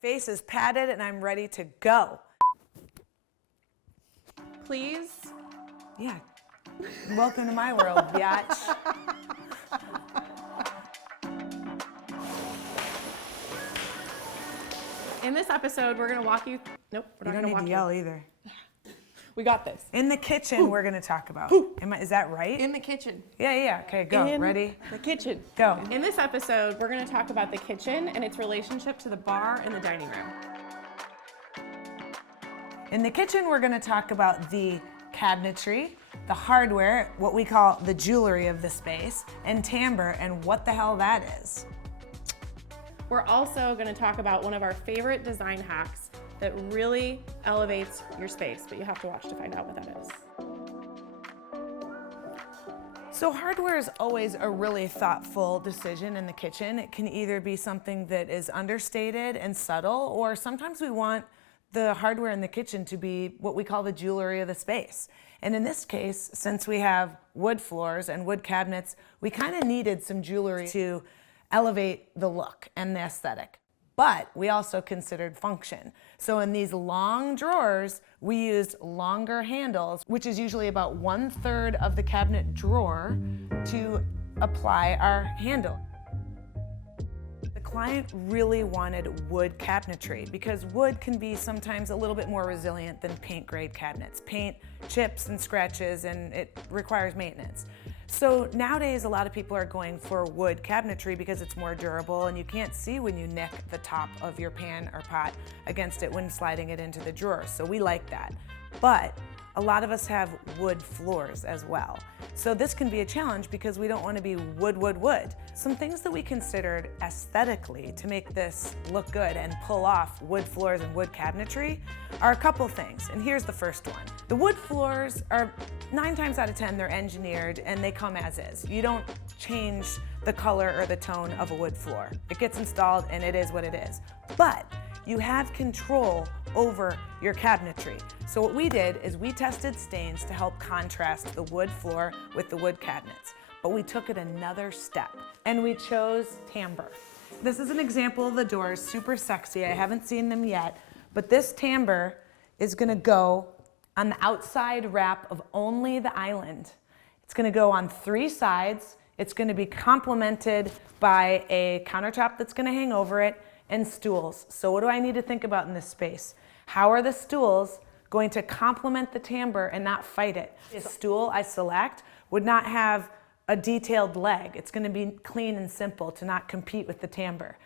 Face is patted and I'm ready to go. Please? Yeah. Welcome to my world, biatch. In this episode, we're gonna walk you. Nope, we're You not don't gonna need walk to you. yell either. We got this. In the kitchen, we're gonna talk about. Is that right? In the kitchen. Yeah. Okay, go. In Ready? The kitchen. Go. In this episode, we're gonna talk about the kitchen and its relationship to the bar and the dining room. In the kitchen, we're gonna talk about the cabinetry, the hardware, what we call the jewelry of the space, and Tamber, and what the hell that is. We're also gonna talk about one of our favorite design hacks that really elevates your space, but you have to watch to find out what that is. So hardware is always a really thoughtful decision in the kitchen. It can either be something that is understated and subtle, or sometimes we want the hardware in the kitchen to be what we call the jewelry of the space. And in this case, since we have wood floors and wood cabinets, we kind of needed some jewelry to elevate the look and the aesthetic. But we also considered function. So in these long drawers, we used longer handles, which is usually about 1/3 of the cabinet drawer, to apply our handle. The client really wanted wood cabinetry because wood can be sometimes a little bit more resilient than paint grade cabinets. Paint chips and scratches, and it requires maintenance. So nowadays, a lot of people are going for wood cabinetry because it's more durable and you can't see when you nick the top of your pan or pot against it when sliding it into the drawer. So we like that. But a lot of us have wood floors as well. So this can be a challenge because we don't want to be wood. Some things that we considered aesthetically to make this look good and pull off wood floors and wood cabinetry are a couple things. And here's the first one. The wood floors are 9 times out of 10, they're engineered and they come as is. You don't change the color or the tone of a wood floor. It gets installed and it is what it is. But you have control over your cabinetry. So what we did is we tested stains to help contrast the wood floor with the wood cabinets. But we took it another step and we chose Tamber. This is an example of the doors, super sexy. I haven't seen them yet, but this Tamber is gonna go on the outside wrap of only the island. It's gonna go on 3 sides. It's gonna be complemented by a countertop that's gonna hang over it and stools. So what do I need to think about in this space? How are the stools going to complement the Tamber and not fight it? The stool I select would not have a detailed leg. It's gonna be clean and simple to not compete with the Tamber.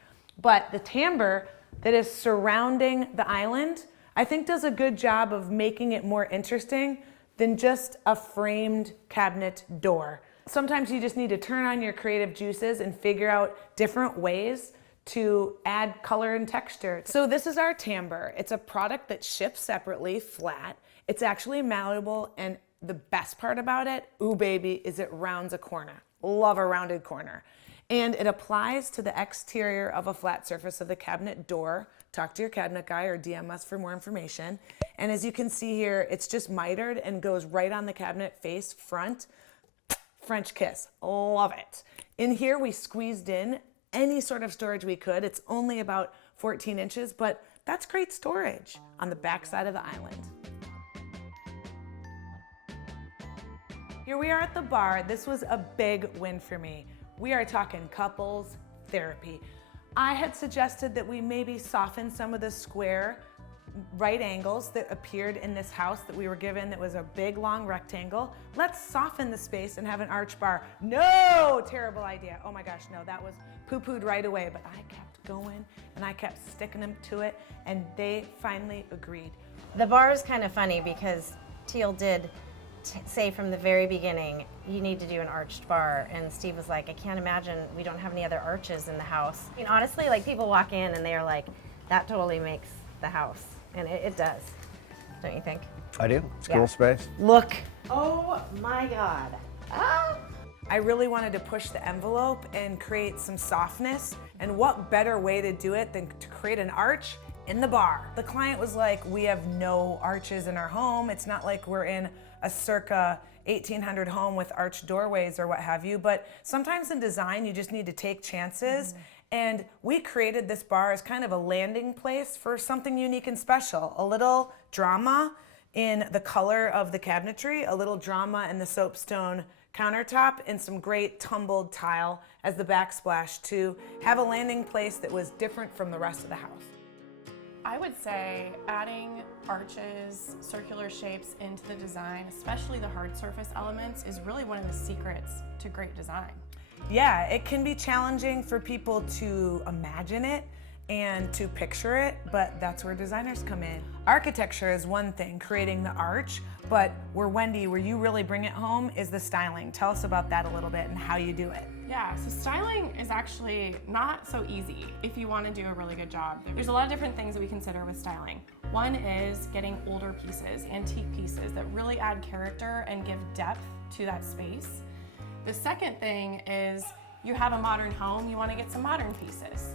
But the Tamber that is surrounding the island, I think does a good job of making it more interesting than just a framed cabinet door. Sometimes you just need to turn on your creative juices and figure out different ways to add color and texture. So this is our Tamber. It's a product that ships separately, flat. It's actually malleable, and the best part about it, ooh baby, is it rounds a corner. Love a rounded corner. And it applies to the exterior of a flat surface of the cabinet door. Talk to your cabinet guy or DM us for more information. And as you can see here, it's just mitered and goes right on the cabinet face front. French kiss, love it. In here we squeezed in any sort of storage we could. It's only about 14 inches, but that's great storage on the back side of the island. Here we are at the bar. This was a big win for me. We are talking couples therapy. I had suggested that we maybe soften some of the square right angles that appeared in this house that we were given that was a big long rectangle. Let's soften the space and have an arch bar. No, terrible idea. Oh my gosh, no, that was poo-pooed right away, but I kept going and I kept sticking them to it and they finally agreed. The bar is kind of funny because Teal did say from the very beginning, you need to do an arched bar, and Steve was like, I can't imagine we don't have any other arches in the house. I mean, honestly, like people walk in and they are like, that totally makes the house. And it does, don't you think? I do. It's cool space. Look. Oh my God. Ah. I really wanted to push the envelope and create some softness, and what better way to do it than to create an arch in the bar. The client was like, we have no arches in our home. It's not like we're in a circa 1800 home with arched doorways or what have you, but sometimes in design you just need to take chances And we created this bar as kind of a landing place for something unique and special. A little drama in the color of the cabinetry, a little drama in the soapstone countertop, and some great tumbled tile as the backsplash to have a landing place that was different from the rest of the house. I would say adding arches, circular shapes into the design, especially the hard surface elements, is really one of the secrets to great design. Yeah, it can be challenging for people to imagine it and to picture it, but that's where designers come in. Architecture is one thing, creating the arch, but where you really bring it home is the styling. Tell us about that a little bit and how you do it. Yeah, so styling is actually not so easy if you want to do a really good job. There's a lot of different things that we consider with styling. One is getting older pieces, antique pieces that really add character and give depth to that space. The second thing is you have a modern home, you want to get some modern pieces.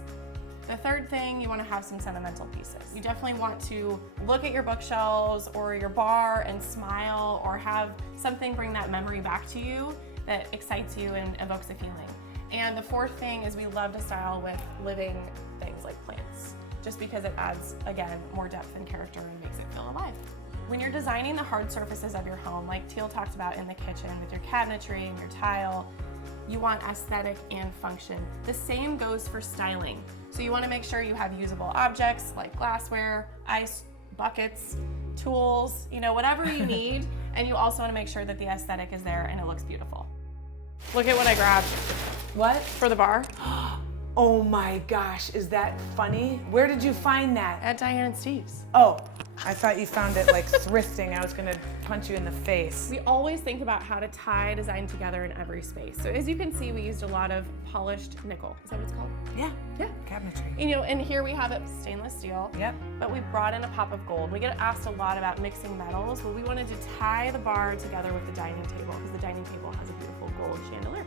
The third thing, you want to have some sentimental pieces. You definitely want to look at your bookshelves or your bar and smile, or have something bring that memory back to you that excites you and evokes a feeling. And the fourth thing is we love to style with living things like plants, just because it adds, again, more depth and character and makes it feel alive. When you're designing the hard surfaces of your home, like Teal talked about in the kitchen with your cabinetry and your tile, you want aesthetic and function. The same goes for styling. So you want to make sure you have usable objects like glassware, ice, buckets, tools, whatever you need. And you also want to make sure that the aesthetic is there and it looks beautiful. Look at what I grabbed. What? For the bar. Oh my gosh, is that funny? Where did you find that? At Diane and Steve's. Oh, I thought you found it like thrifting. I was gonna punch you in the face. We always think about how to tie design together in every space. So as you can see, we used a lot of polished nickel. Is that what it's called? Yeah, Yeah. cabinetry. And here we have it stainless steel. Yep. But we brought in a pop of gold. We get asked a lot about mixing metals, but we wanted to tie the bar together with the dining table because the dining table has a beautiful gold chandelier.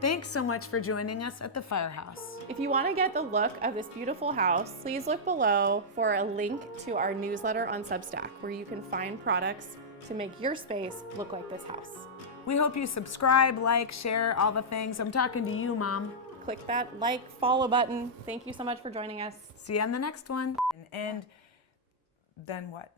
Thanks so much for joining us at the Firehouse. If you want to get the look of this beautiful house, please look below for a link to our newsletter on Substack, where you can find products to make your space look like this house. We hope you subscribe, like, share, all the things. I'm talking to you, Mom. Click that like, follow button. Thank you so much for joining us. See you on the next one. And then what?